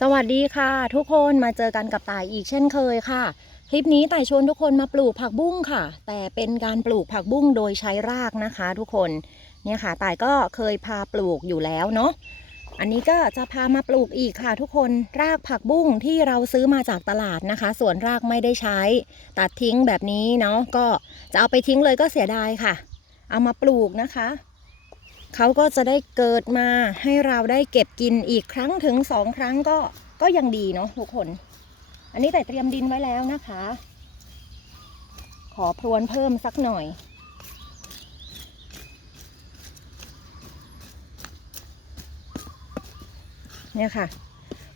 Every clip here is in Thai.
สวัสดีค่ะ ทุกคนมาเจอกันกับต่ายอีกเช่นเคยค่ะ คลิปนี้ต่ายชวนทุกคนมาปลูกผักบุ้งค่ะ แต่เป็นการปลูกผักบุ้งโดยใช้รากนะคะ ทุกคนเนี่ยค่ะต่ายก็เคยพาปลูกอยู่แล้วเนาะอันนี้ก็จะพามาปลูกอีกค่ะ ทุกคนรากผักบุ้งที่เราซื้อมาจากตลาดนะคะ ส่วนรากไม่ได้ใช้ ตัดทิ้งแบบนี้เนาะก็จะเอาไปทิ้งเลยก็เสียดายค่ะ เอามาปลูกนะคะ เขาก็จะได้เกิดมาให้เราได้เก็บกินอีกครั้งถึงสองครั้งก็ก็ยังดีเนาะทุกคน อันนี้แต่เตรียมดินไว้แล้วนะคะ ขอพรวนเพิ่มสักหน่อยเนี่ยค่ะ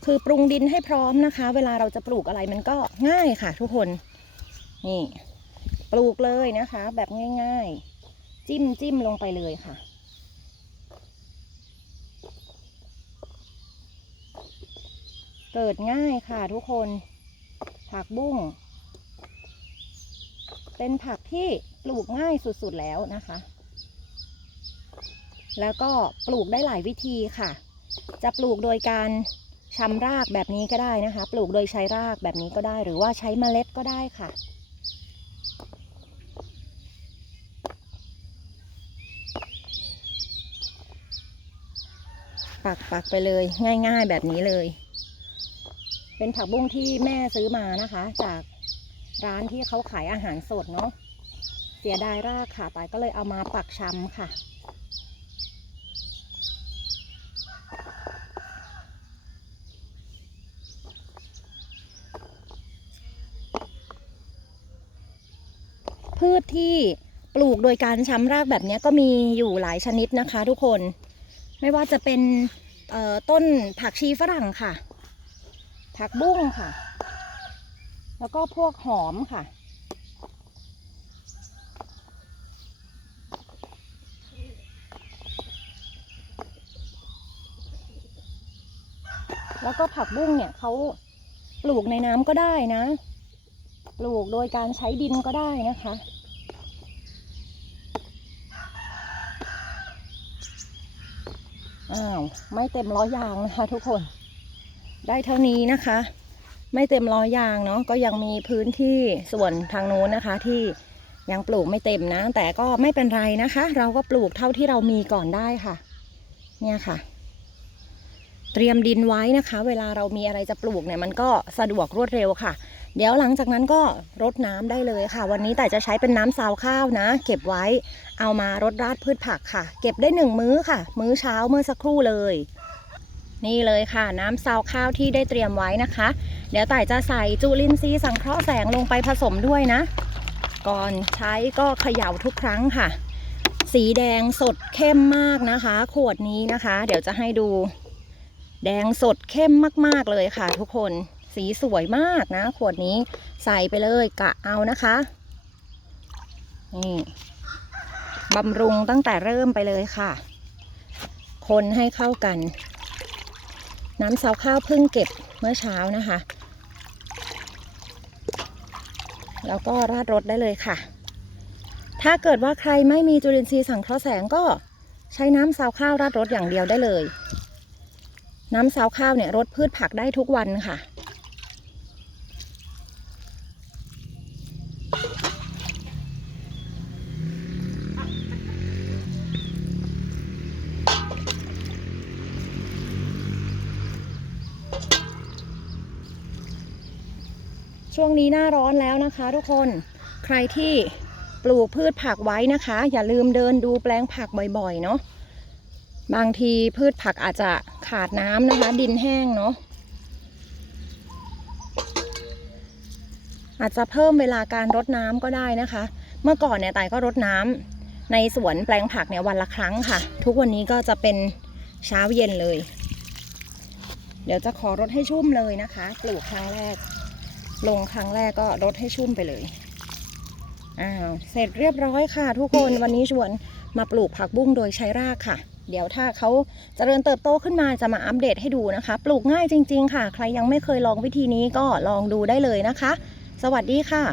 คือปรุงดินให้พร้อมนะคะ เวลาเราจะปลูกอะไรมันก็ง่ายค่ะ ทุกคน นี่ ปลูกเลยนะคะ แบบง่าย ๆ จิ้มจิ้มลงไปเลยค่ะ เกิดง่ายค่ะทุกคน ผักบุ้ง เป็นผักที่ปลูกง่ายสุดๆแล้วนะคะ แล้วก็ปลูกได้หลายวิธีค่ะ จะปลูกโดยการชำรากแบบนี้ก็ได้นะคะ ปลูกโดยใช้รากแบบนี้ก็ได้ หรือว่าใช้เมล็ดก็ได้ค่ะปักปักไปเลยง่าย ๆ แบบนี้เลย เป็นผักบุ้งที่แม่ซื้อมานะคะ จากร้านที่เขาขายอาหารสดเนาะเสียดายรากค่ะตายก็เลยเอามาปักชำค่ะ พืชที่ปลูกโดยการช้ำรากแบบนี้ก็มีอยู่หลายชนิดนะคะทุกคน ไม่ว่าจะเป็นต้นผักชีฝรั่งค่ะ ผักบุ้งค่ะ แล้วก็พวกหอมค่ะ แล้วก็ผักบุ้งเนี่ยเขาปลูกในน้ำก็ได้นะ ปลูกโดยการใช้ดินก็ได้นะคะอ้าว ไม่เต็มร้อยยางนะคะทุกคน ได้เท่านี้นะคะ ไม่เต็มร้อยยางเนาะก็ยังมีพื้นที่ส่วนทางโน้นนะคะที่ยังปลูกไม่เต็มนะ แต่ก็ไม่เป็นไรนะคะ เราก็ปลูกเท่าที่เรามีก่อนได้ค่ะ เนี่ยค่ะ เตรียมดินไว้นะคะ เวลาเรามีอะไรจะปลูกเนี่ยมันก็สะดวกรวดเร็วค่ะ เดี๋ยวหลังจากนั้นก็รดน้ำได้เลยค่ะ วันนี้แต่จะใช้เป็นน้ำซาวข้าวนะ เก็บไว้เอามารดราดพืชผักค่ะ เก็บได้หนึ่งมื้อค่ะ มื้อเช้าเมื่อสักครู่เลย นี่เลยค่ะ น้ำซาวข้าวที่ได้เตรียมไว้นะคะ เดี๋ยวต่ายจะใส่จุลินทรีย์สังเคราะห์แสงลงไปผสมด้วยนะ ก่อนใช้ก็เขย่าทุกครั้งค่ะ สีแดงสดเข้มมากนะคะ ขวดนี้นะคะ เดี๋ยวจะให้ดู แดงสดเข้มมากๆเลยค่ะ ทุกคนสีสวยมากนะ ขวดนี้ใส่ไปเลยกะเอานะคะนี่บำรุงตั้งแต่เริ่มไปเลยค่ะ คนให้เข้ากัน น้ำซาวข้าวเพิ่งเก็บเมื่อเช้านะคะ แล้วก็ราดรสได้เลยค่ะ ถ้าเกิดว่าใครไม่มีจุลินทรีย์สังเคราะห์แสงก็ใช้น้ำซาวข้าวราดรสอย่างเดียวได้เลย น้ำซาวข้าวเนี่ยรดพืชผักได้ทุกวันค่ะ ช่วงนี้หน้าร้อนแล้วนะคะ ทุกคนใครที่ปลูกพืชผักไว้นะคะ อย่าลืมเดินดูแปลงผักบ่อยๆเนาะบางทีพืชผักอาจจะขาดน้ำนะคะ ดินแห้งเนาะอาจจะเพิ่มเวลาการรดน้ำก็ได้นะคะ เมื่อก่อนเนี่ยต่ายก็รดน้ำในสวนแปลงผักเนี่ยวันละครั้งค่ะ ทุกวันนี้ก็จะเป็นเช้าเย็นเลย เดี๋ยวจะขอรดให้ชุ่มเลยนะคะ ปลูกครั้งแรก ลงครั้งแรกก็รดให้ชุ่มไปเลยอ้าวเสร็จเรียบร้อยค่ะ ทุกคนวันนี้ชวนมาปลูกผักบุ้งโดยใช้รากค่ะ เดี๋ยวถ้าเขาเจริญเติบโตขึ้นมาจะมาอัปเดตให้ดูนะคะ ปลูกง่ายจริง ๆ ค่ะ ใครยังไม่เคยลองวิธีนี้ก็ลองดูได้เลยนะคะ สวัสดีค่ะ